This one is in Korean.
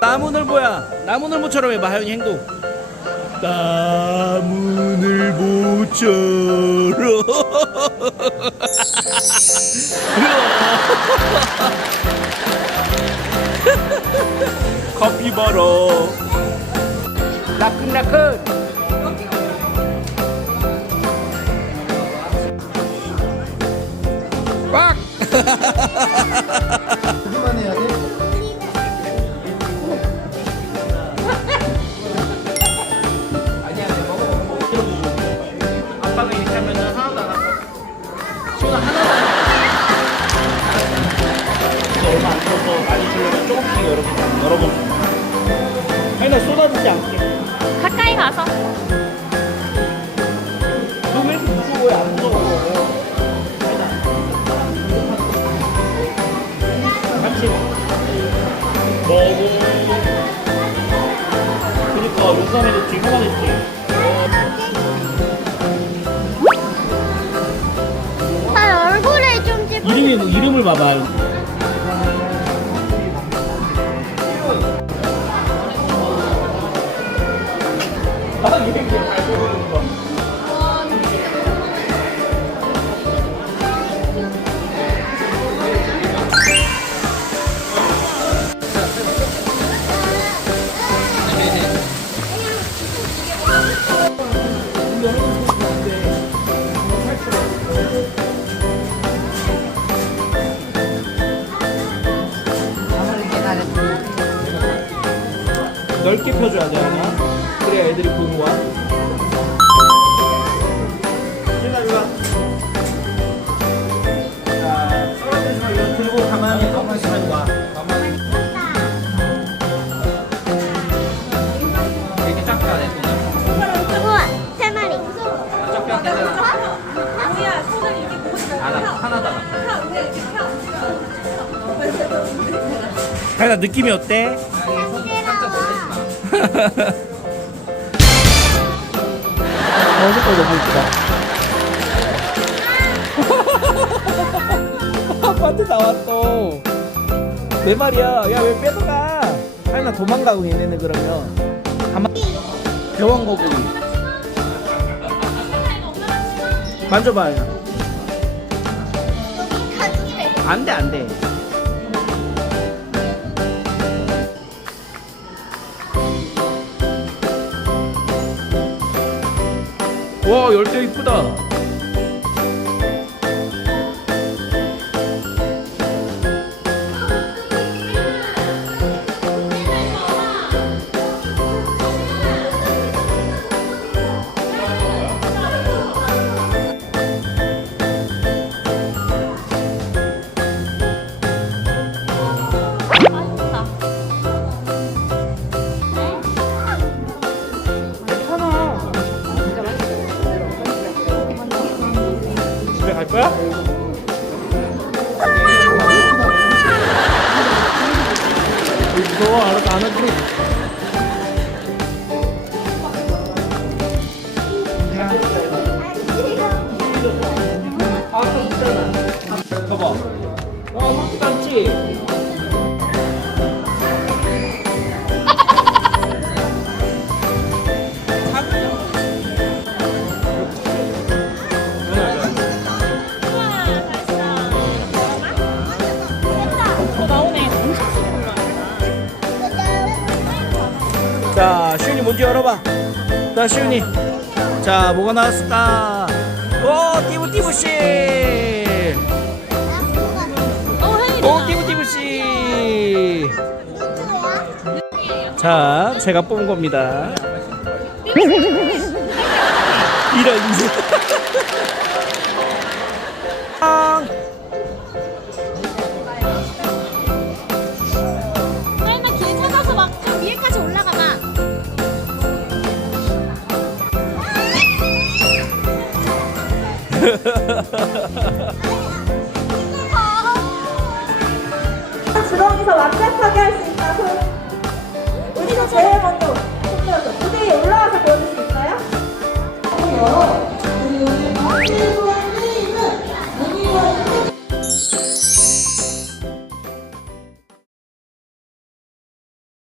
나무늘보야? 나무늘보처럼 해봐 하연이 행동. 나무늘보처럼. 커피 벌어. 라큰라큰 꽉 용감해도 지금 하나. 아 얼굴에 좀 이름이 뭐 이름을 봐봐 넓게 펴줘야 돼 하나. 그래야 애들이 보고 와. 일로 와. 자, 마. 이거 들고 가만히 가만히. 가만히. 이렇게 세 마리 되잖아. 하나 느낌이 어때? 거 너무 이쁘다. 아빠한테 나왔어. 내 말이야. 야, 왜 뺏어가? 하나 도망가고 얘네는 그러면. 가만. 병원 거북이. 만져봐, 하나. 안 돼, 안 돼. 와, 열대 이쁘다. 봐봐. 어, 막 닮지? 자, 시윤이 문제 열어봐. 자, 시윤이. 자, 뭐가 나왔을까? 오, 띠부 띠부씨! 어 혜인이 오, 띠부 띠부 씨! 자, 제가 뽑은 겁니다. 이런. 주렁이서 완벽하게 할 수 있다 손 우리가 제일 먼저 손들어서 무대 위에 올라와서 보여줄 수 있어요? 열어